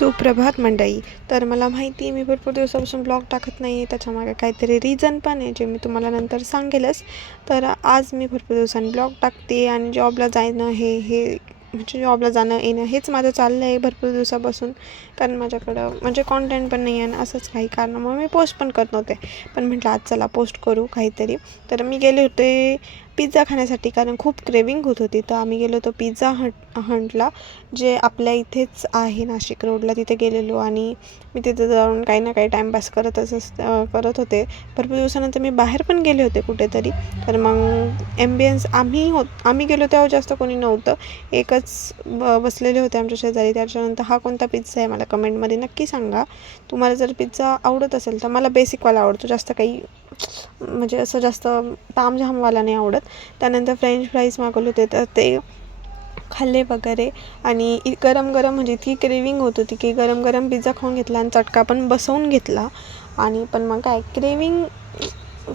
सुप्रभात मंडळी. तर मला माहिती आहे मी भरपूर दिवसापासून ब्लॉग टाकत नाही आहे, त्याच्यामागे काहीतरी रिझन पण आहे जे मी तुम्हाला नंतर सांगेलच. तर आज मी भरपूर दिवसांनी ब्लॉग टाकते आणि जॉबला जाणं हे म्हणजे जॉबला जाणं येणं हेच माझं चाललं आहे भरपूर दिवसापासून. कारण माझ्याकडं म्हणजे कॉन्टेंट पण नाही आहे आणि असंच काही कारणामुळे मी पोस्ट पण करत नव्हते. पण म्हटलं आज चला पोस्ट करू काहीतरी. तर मी गेले होते पिझ्झा खाण्यासाठी, कारण खूप क्रेविंग होत होती. तर आम्ही गेलो होतो पिझ्झा हंटला, जे आपल्या इथेच आहे नाशिक रोडला. तिथे गेलेलो आणि मी तिथे जाऊन काही ना काही टाईमपास करत होते. भरपूर दिवसानंतर मी बाहेर पण गेले होते कुठेतरी. तर मग ॲम्बियन्स आम्ही गेलो तेव्हा जास्त कोणी नव्हतं, एकच बसलेले होते आमच्या शेजारी. त्याच्यानंतर हा कोणता पिझ्झा आहे मला कमेंटमध्ये नक्की सांगा. तुम्हाला जर पिझ्झा आवडत असेल तर मला बेसिकवाला आवडतो, जास्त काही म्हणजे असं जास्त तामझामवाला नाही आवडत. त्यानंतर फ्रेंच फ्राईज मागवले होते, तर ते खाल्ले वगैरे. आणि गरम गरम म्हणजे ती क्रेविंग होत होती की गरम गरम पिझ्झा खाऊन घेतला आणि चटका पण बसवून घेतला. आणि पण मग काय, क्रेविंग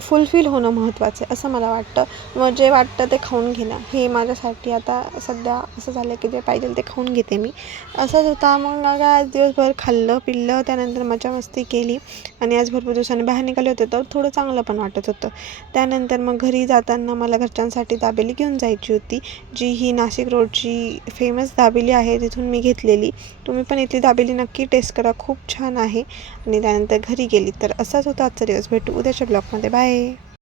फुलफिल होणं महत्त्वाचं आहे असं मला वाटतं. मग जे वाटतं ते खाऊन घेणं हे माझ्यासाठी आता सध्या असं झालं की जे पाहिजे ते खाऊन घेते मी. असंच होता. मग आज दिवसभर खाल्लं पिल्लं, त्यानंतर मजा मस्ती केली आणि आज भरपूर दिवसांनी बाहेर निघाले होते तर थोडं चांगलं पण वाटत होतं. त्यानंतर मग घरी जाताना मला घरच्यांसाठी दाबेली घेऊन जायची होती, जी ही नाशिक रोडची फेमस दाबेली आहे, तिथून मी घेतलेली. तुम्ही पण इथली दाबेली नक्की टेस्ट करा, खूप छान आहे. आणि त्यानंतर घरी गेली. तर असाच होता आजचा दिवस. भेटू उद्याच्या ब्लॉगमध्ये. बाय.